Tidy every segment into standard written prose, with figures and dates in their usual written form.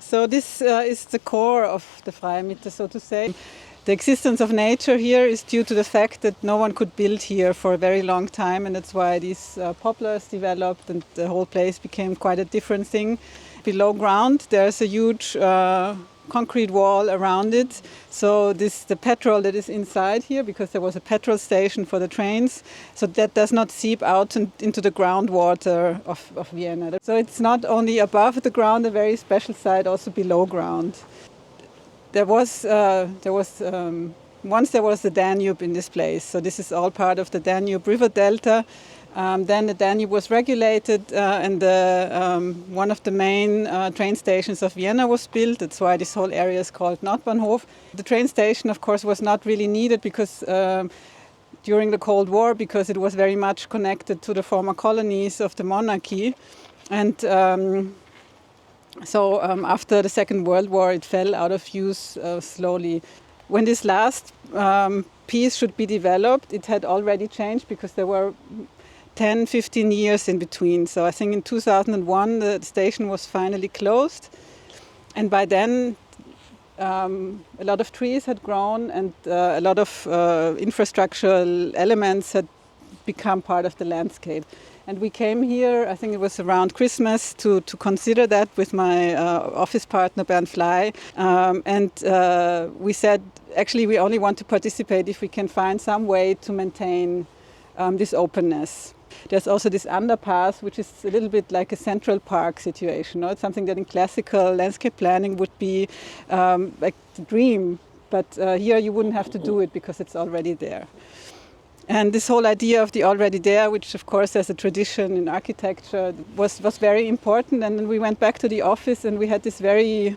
So this is the core of the Freie Mitte, so to say. The existence of nature here is due to the fact that no one could build here for a very long time, and that's why these poplars developed and the whole place became quite a different thing. Below ground there's a huge concrete wall around it, so the petrol that is inside here, because there was a petrol station for the trains, so that does not seep out into the groundwater of Vienna. So it's not only above the ground, a very special site, also below ground. Once there was the Danube in this place, so this is all part of the Danube River Delta. Then the Danube was regulated and one of the main train stations of Vienna was built. That's why this whole area is called Nordbahnhof. The train station, of course, was not really needed because during the Cold War, because it was very much connected to the former colonies of the monarchy. And so after the Second World War, it fell out of use slowly. When this last piece should be developed, it had already changed because there were 10, 15 years in between. So I think in 2001 the station was finally closed. And by then a lot of trees had grown and a lot of infrastructural elements had become part of the landscape. And we came here, I think it was around Christmas, to consider that with my office partner Bernd Fley. And we said, actually, we only want to participate if we can find some way to maintain this openness. There's also this underpass, which is a little bit like a Central Park situation. No? It's something that in classical landscape planning would be like the dream. But here you wouldn't have to do it because it's already there. And this whole idea of the already there, which of course has a tradition in architecture, was very important. And then we went back to the office and we had this very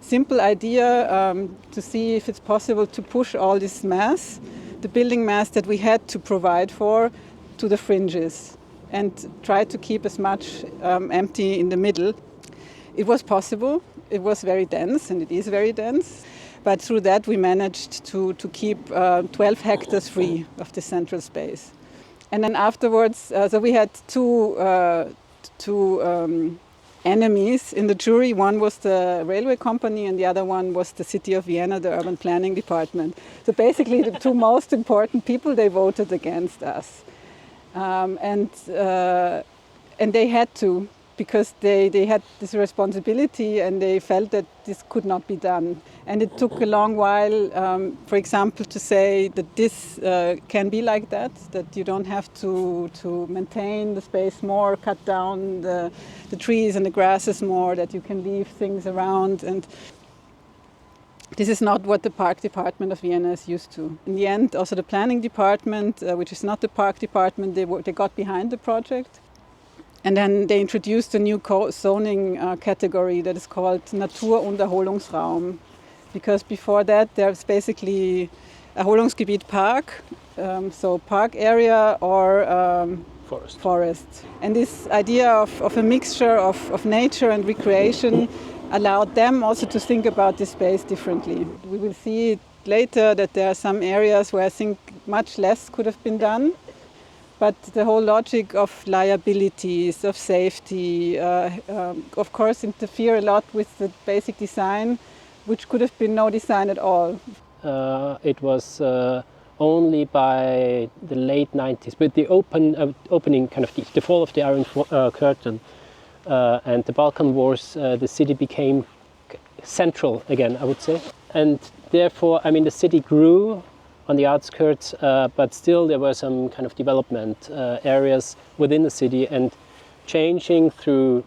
simple idea to see if it's possible to push all this mass, the building mass that we had to provide for, to the fringes and try to keep as much empty in the middle. It was possible. It was very dense, and it is very dense. But through that, we managed to keep 12 hectares free of the central space. And then afterwards, so we had two enemies in the jury. One was the railway company, and the other one was the city of Vienna, the urban planning department. So basically, the two most important people, they voted against us. And they had to, because they had this responsibility and they felt that this could not be done. And it took a long while, for example, to say that this can be like that you don't have to maintain the space more, cut down the trees and the grasses more, that you can leave things around. And this is not what the park department of Vienna is used to. In the end, also the planning department, which is not the park department, they got behind the project. And then they introduced a new zoning category that is called Naturunterholungsraum. Because before that, there's basically Erholungsgebiet Park, so park area or forest. And this idea of a mixture of nature and recreation allowed them also to think about this space differently. We will see later that there are some areas where I think much less could have been done. But the whole logic of liabilities, of safety, of course interfere a lot with the basic design, which could have been no design at all. It was only by the late 90s, with the opening, kind of the fall of the Iron Curtain and the Balkan Wars, the city became central again, I would say. And therefore, I mean, the city grew on the outskirts, but still there were some kind of development areas within the city, and changing through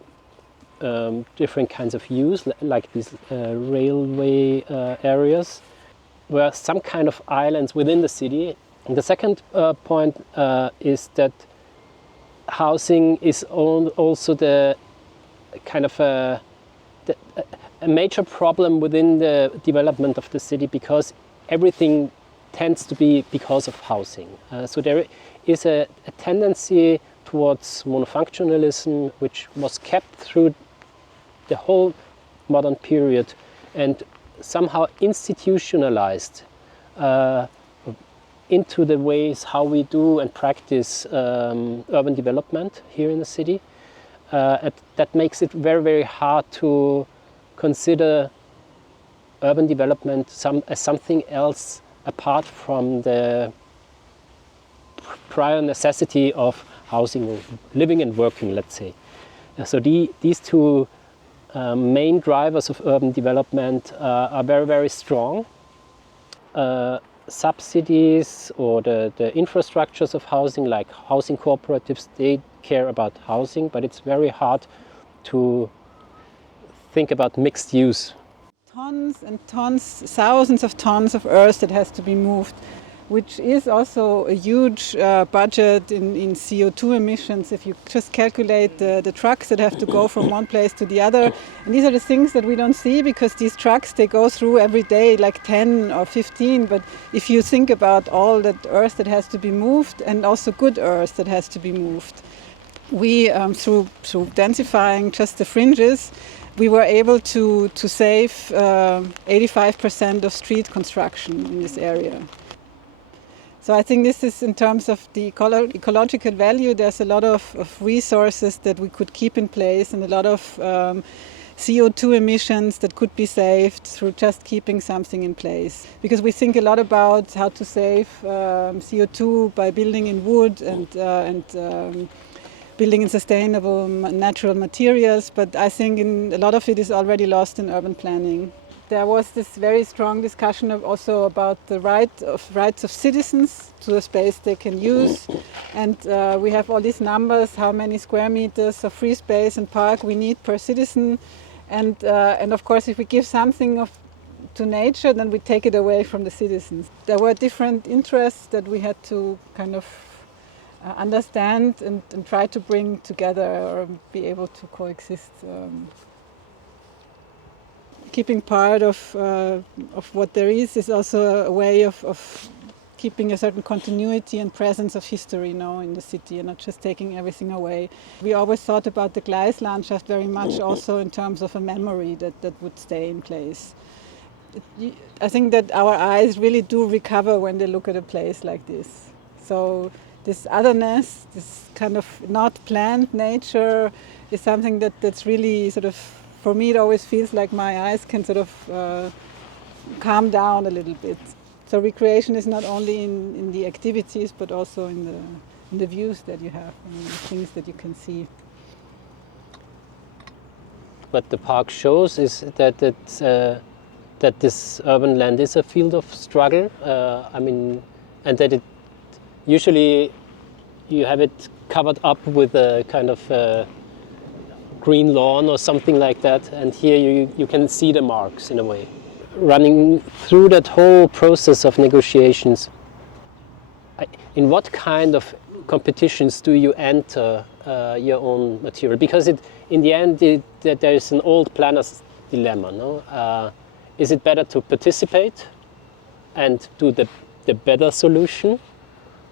different kinds of use, like these railway areas, were some kind of islands within the city. And the second point is that housing is also the kind of a major problem within the development of the city, because everything tends to be because of housing. So there is a tendency towards monofunctionalism, which was kept through the whole modern period and somehow institutionalized into the ways how we do and practice urban development here in the city. That makes it very, very hard to consider urban development as something else apart from the prior necessity of housing, living and working, let's say. So these two main drivers of urban development are very, very strong. Subsidies or the infrastructures of housing, like housing cooperatives, they care about housing, but it's very hard to think about mixed use. Tons and tons, thousands of tons of earth that has to be moved, which is also a huge budget in CO2 emissions. If you just calculate the trucks that have to go from one place to the other. And these are the things that we don't see because these trucks, they go through every day like 10 or 15. But if you think about all that earth that has to be moved and also good earth that has to be moved, we, through densifying just the fringes, we were able to save 85% of street construction in this area. So I think this is, in terms of the ecological value, there's a lot of resources that we could keep in place and a lot of CO2 emissions that could be saved through just keeping something in place. Because we think a lot about how to save CO2 by building in wood and building in sustainable natural materials, but I think a lot of it is already lost in urban planning. There was this very strong discussion also about the rights of citizens to the space they can use, and we have all these numbers, how many square meters of free space and park we need per citizen, and of course if we give something to nature, then we take it away from the citizens. There were different interests that we had to kind of understand and try to bring together or be able to coexist. Keeping part of what there is also a way of keeping a certain continuity and presence of history in the city and not just taking everything away. We always thought about the Gleislandschaft very much also in terms of a memory that would stay in place. I think that our eyes really do recover when they look at a place like this. So this otherness, this kind of not planned nature is something that's really sort of, for me it always feels like my eyes can sort of calm down a little bit. So recreation is not only in the activities but also in the views that you have and the things that you can see. What the park shows is that this urban land is a field of struggle. And that it usually you have it covered up with a kind of green lawn or something like that, and here you can see the marks in a way. Running through that whole process of negotiations, in what kind of competitions do you enter your own material? Because in the end there is an old planner's dilemma, no? Is it better to participate and do the better solution,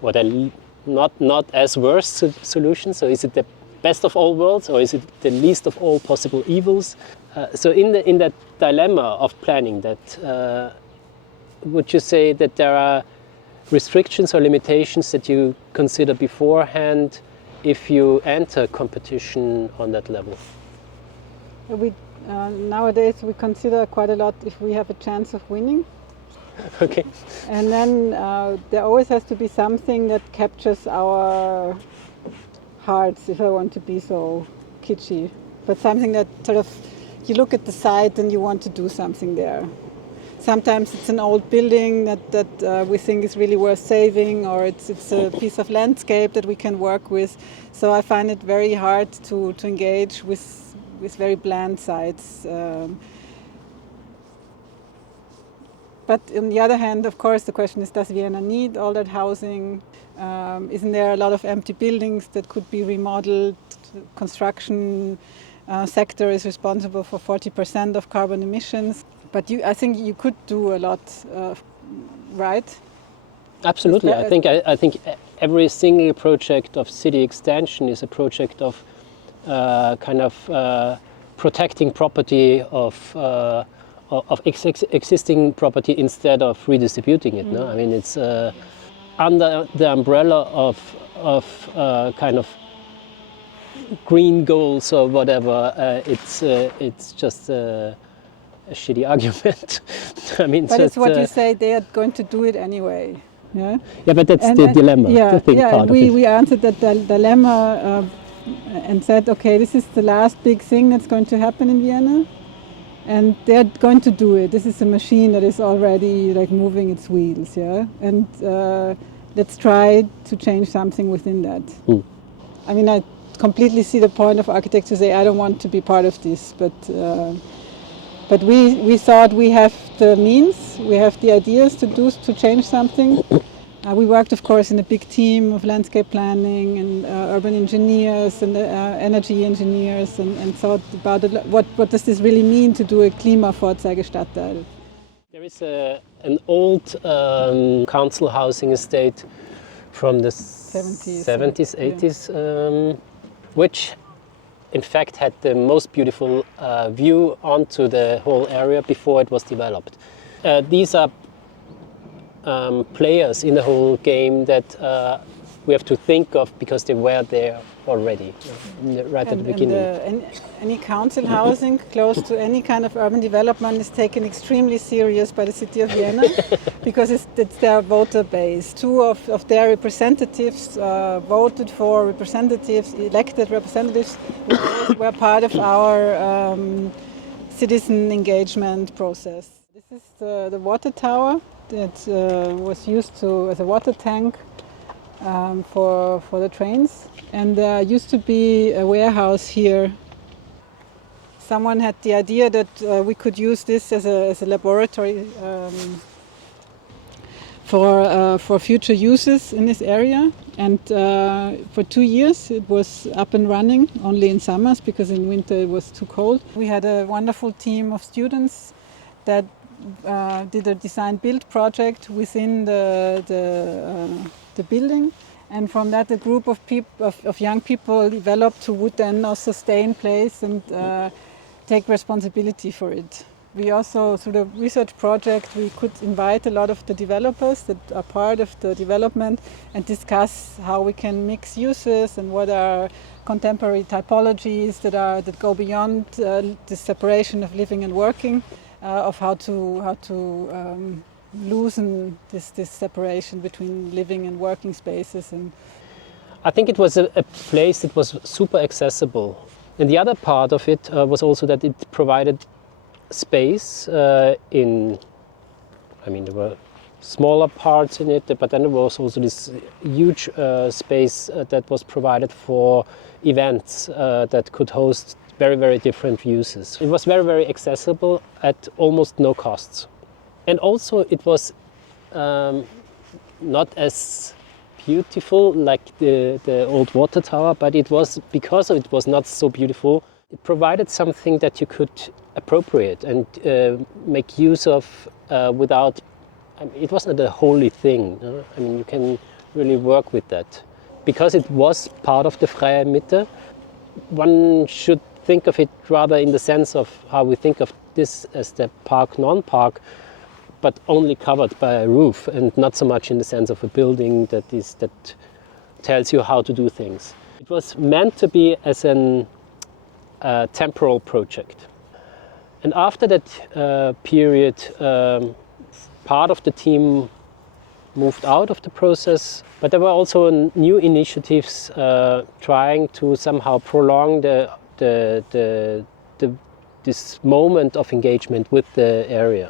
or the not as worse solution? So is it the best of all worlds, or is it the least of all possible evils? So in that dilemma of planning, that would you say that there are restrictions or limitations that you consider beforehand if you enter competition on that level? Nowadays we consider quite a lot if we have a chance of winning. Okay. And then there always has to be something that captures our hearts, if I want to be so kitschy. But something that sort of, you look at the site and you want to do something there. Sometimes it's an old building that we think is really worth saving, or it's a piece of landscape that we can work with. So I find it very hard to engage with very bland sites. But on the other hand, of course, the question is, does Vienna need all that housing? Isn't there a lot of empty buildings that could be remodeled? Construction sector is responsible for 40% of carbon emissions. But I think you could do a lot, right? Absolutely. I think every single project of city extension is a project of protecting property of existing property instead of redistributing it. No, I mean it's under the umbrella of kind of green goals or whatever. It's just a shitty argument. I mean, but it's what you say. They are going to do it anyway. Yeah. Yeah, but that's the dilemma. Yeah, the thing part of it. We answered that dilemma and said, okay, this is the last big thing that's going to happen in Vienna, and they're going to do it. This is a machine that is already like moving its wheels. Yeah, and let's try to change something within that. I mean, I completely see the point of architects to say, I don't want to be part of this, but we thought we have the means, we have the ideas to change something. We worked, of course, in a big team of landscape planning and urban engineers and energy engineers, and thought about what does this really mean to do a Klimavorzeigestadtteil. There is an old council housing estate from the 70s, 80s, which in fact had the most beautiful view onto the whole area before it was developed. These are players in the whole game that we have to think of because they were there already, right at the beginning. Any council housing close to any kind of urban development is taken extremely serious by the city of Vienna because it's their voter base. Two of their representatives voted for representatives, elected representatives, who were part of our citizen engagement process. This is the water tower that was used as a water tank for the trains, and there used to be a warehouse here. Someone had the idea that we could use this as a laboratory for future uses in this area, and for 2 years it was up and running, only in summers because in winter it was too cold. We had a wonderful team of students that did a design-build project within the building, and from that a group of young people developed who would then also stay in place and take responsibility for it. We also, through the research project, we could invite a lot of the developers that are part of the development and discuss how we can mix uses and what are contemporary typologies that go beyond the separation of living and working, of how to loosen this separation between living and working spaces. And I think it was a place that was super accessible. And the other part of it was also that it provided space there were smaller parts in it, but then there was also this huge space that was provided for events that could host very, very different uses. It was very, very accessible at almost no costs. And also it was not as beautiful like the old water tower, but it was, because it was not so beautiful, it provided something that you could appropriate and make use of without, it wasn't a holy thing. No? I mean, you can really work with that. Because it was part of the Freie Mitte, one should think of it rather in the sense of how we think of this as the park, non-park, but only covered by a roof, and not so much in the sense of a building that tells you how to do things. It was meant to be as a temporal project. And after that period, part of the team moved out of the process, but there were also new initiatives trying to somehow prolong this moment of engagement with the area.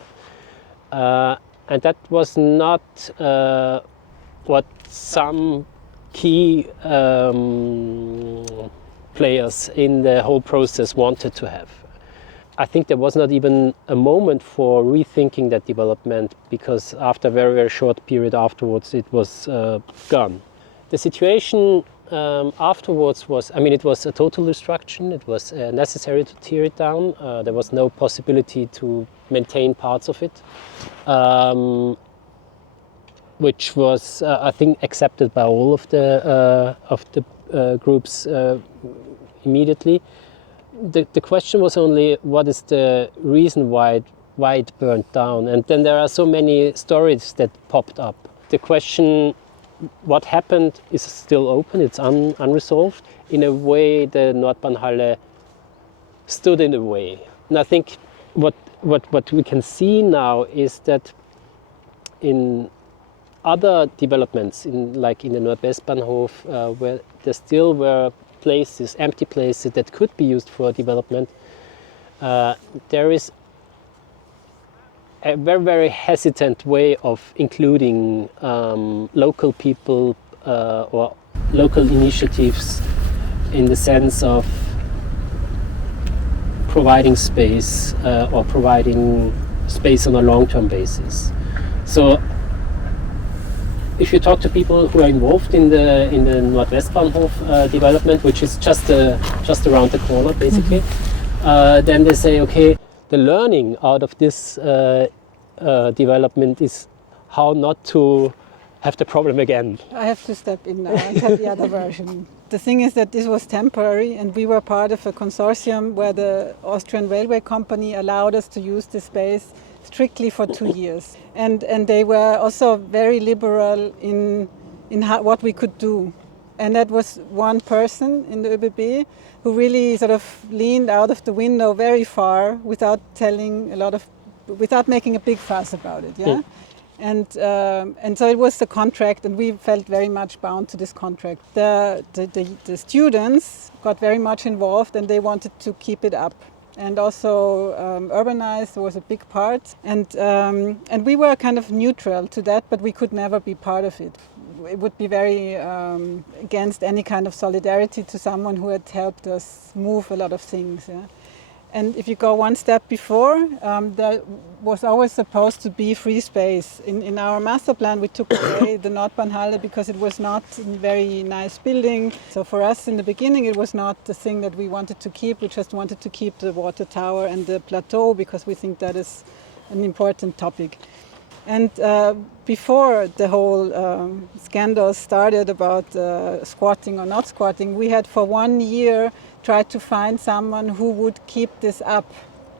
And that was not what some key players in the whole process wanted to have. I think there was not even a moment for rethinking that development, because after a very, very short period afterwards it was gone. The situation afterwards was, it was a total destruction. It was necessary to tear it down. There was no possibility to maintain parts of it, which was, I think, accepted by all of the groups immediately. the question was only what is the reason why it burned down, and then there are so many stories that popped up. The question what happened is still open, it's unresolved. In a way, the Nordbahnhalle stood in the way. And I think what we can see now is that in other developments, like in the Nordwestbahnhof, where there still were places, empty places that could be used for development, there is a very, very hesitant way of including local people or local initiatives in the sense of providing space or providing space on a long-term basis. So if you talk to people who are involved in the Nordwestbahnhof development, which is just around the corner basically, then they say, okay, the learning out of this development is how not to have the problem again. I have to step in now and tell the other version. The thing is that this was temporary, and we were part of a consortium where the Austrian Railway Company allowed us to use the space strictly for 2 years. And they were also very liberal in what we could do. And that was one person in the ÖBB who really sort of leaned out of the window very far without making a big fuss about it. Yeah. And so it was the contract, and we felt very much bound to this contract. The students got very much involved, and they wanted to keep it up. And also Urbanize was a big part, and we were kind of neutral to that, but we could never be part of it. It would be very against any kind of solidarity to someone who had helped us move a lot of things. Yeah? And if you go one step before, there was always supposed to be free space. In our master plan, we took away the Nordbahnhalle because it was not a very nice building. So for us in the beginning, it was not the thing that we wanted to keep. We just wanted to keep the water tower and the plateau because we think that is an important topic. And before the whole scandal started about squatting or not squatting, we had for 1 year tried to find someone who would keep this up.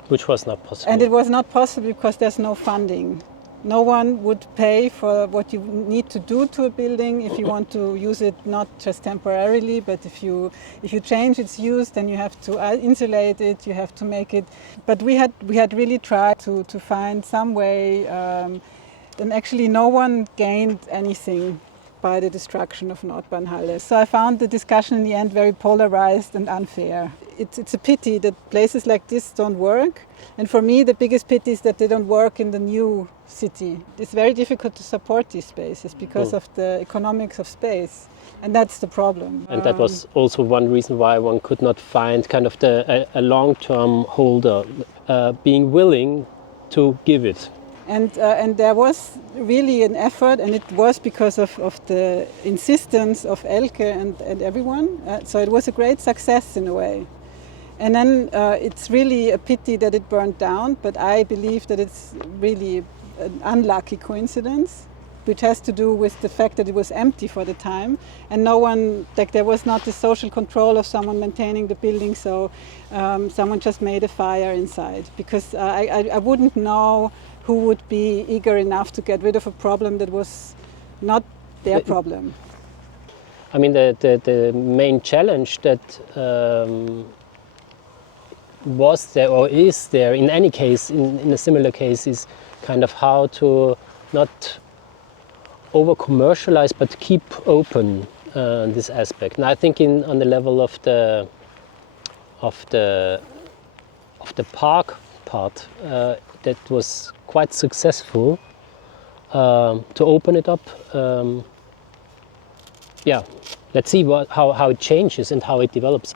Which was not possible. And it was not possible because there's no funding. No one would pay for what you need to do to a building if you want to use it not just temporarily, but if you change its use, then you have to insulate it, you have to make it. But we had really tried to find some way, and actually no one gained anything by the destruction of Nordbahnhalle. So I found the discussion in the end very polarized and unfair. It's a pity that places like this don't work. And for me, the biggest pity is that they don't work in the new city. It's very difficult to support these spaces because of the economics of space. And that's the problem. And that was also one reason why one could not find kind of a long-term holder being willing to give it. And there was really an effort, and it was because of the insistence of Elke and everyone. So it was a great success in a way. And then it's really a pity that it burned down, but I believe that it's really an unlucky coincidence, which has to do with the fact that it was empty for the time, and no one, like there was not the social control of someone maintaining the building, so someone just made a fire inside. Because I wouldn't know who would be eager enough to get rid of a problem that was not their problem. I mean, the main challenge that was there or is there in any case, in a similar case, is kind of how to not over-commercialize but keep open this aspect. And I think on the level of the park part, that was quite successful to open it up. Yeah, let's see how it changes and how it develops.